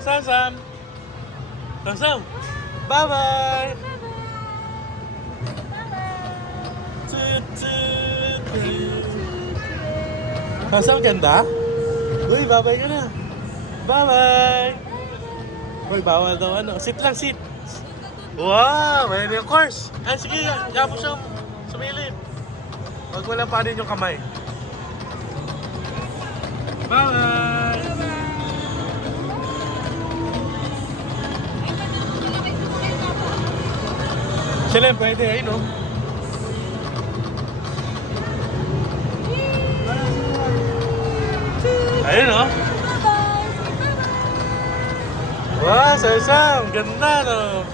Sam Sam. Sam Sam. Bye-bye. Toot, toot, toot. Sam Sam, ganda? Uy, bye-bye ka na. Bye-bye. Uy, bawal daw ano. Sit lang, sit. Wow, may of course. Ay, sige, kaya mo siyang sumilip. Wag mo lang pa rin yung kamay. Bye-bye. Sila, pwede. Ayun, no? Ayun, no? Wow, Sam, ganda, no?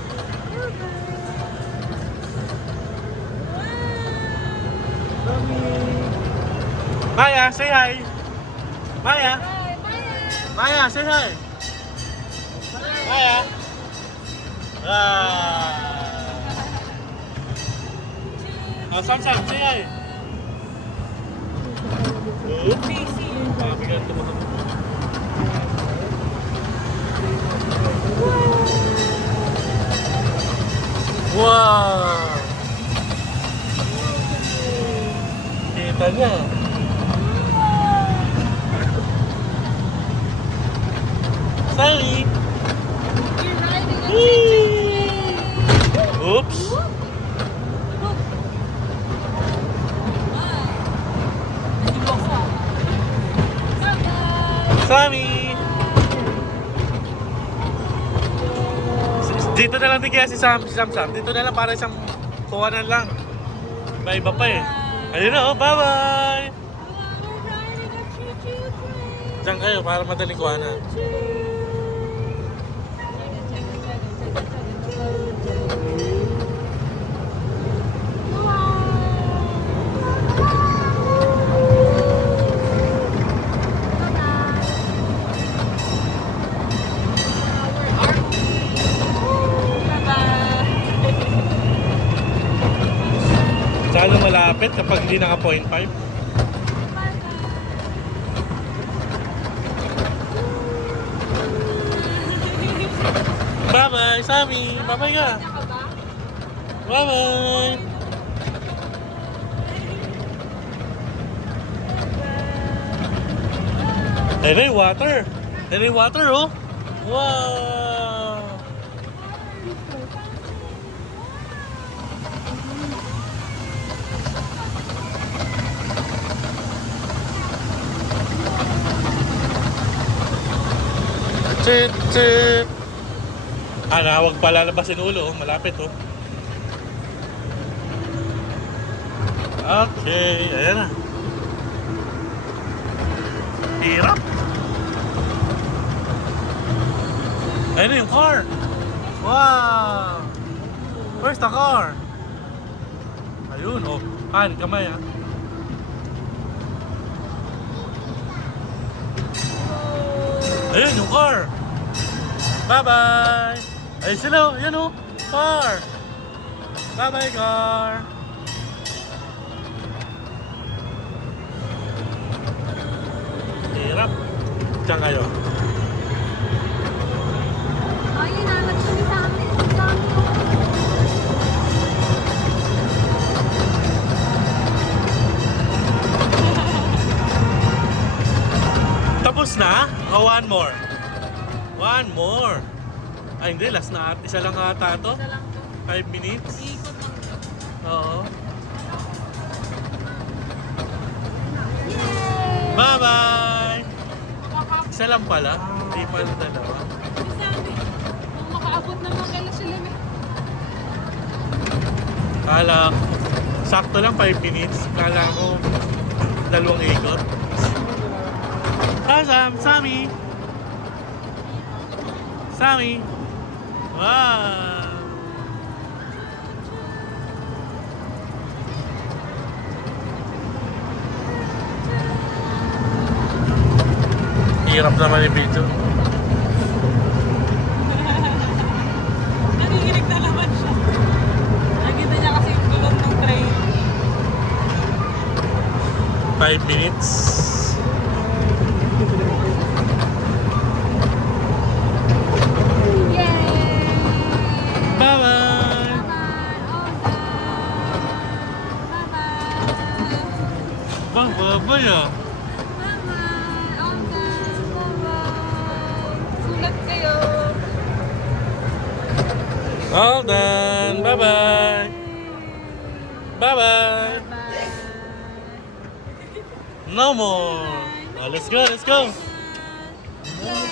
Maya, say hi. Maya. Maya, say hi. Maya. Ah. Sam Sam, say hi. Bigyan ito mo. Wow. Kita niya. Sally. Oops. Sammy. Dito na lang din kaya si Sam Sam. Dito na lang para isang kuwanan lang. May iba pa eh. Ayun na, oh, bye-bye. Diyan kayo para madaling kuwanan. Saan malapit kapag hindi naka 0.5? Bye-bye, Sammy! Bye-bye ka! Bye-bye! Ayun na yung water! Ayun na yung water, oh! Wow! Chit, chit! Huwag pa lalabasin ulo, oh. Malapit, oh. Okay, ayan na. Hirap! Ayun na yung car! Wow! Where's the car? Ayun, oh. Kamay, ah. Ayun yung car! Bye-bye! Ayun sila, yan o! Car! Bye-bye, car! Hirap! Diyan kayo. Ayun na, nagsabi sa amin. Tapos na? O one more? One more! Ay hindi, last na isa lang ata ito. Isa lang to. 5 minutes? Ikot lang to. Oo. Yay! Bye-bye! Makakapot. Isa lang pala, hindi pala dalawa. Sabi, kung makaabot naman kaila sila eh. Kala, sakto lang 5 minutes. Kala ko, 2 ikot. Sam, Sammy! Sammy! Wow! Hirap naman yung video. Nanginginig na naman siya. Nakita niya kasi yung gulong ng train. 5 minutes. Ba, babay ah. Bye-bye. All done. Bye-bye. Sulat kayo. All done. Bye-bye. Bye-bye. Bye. No more. Oh, let's go, let's go. Bye.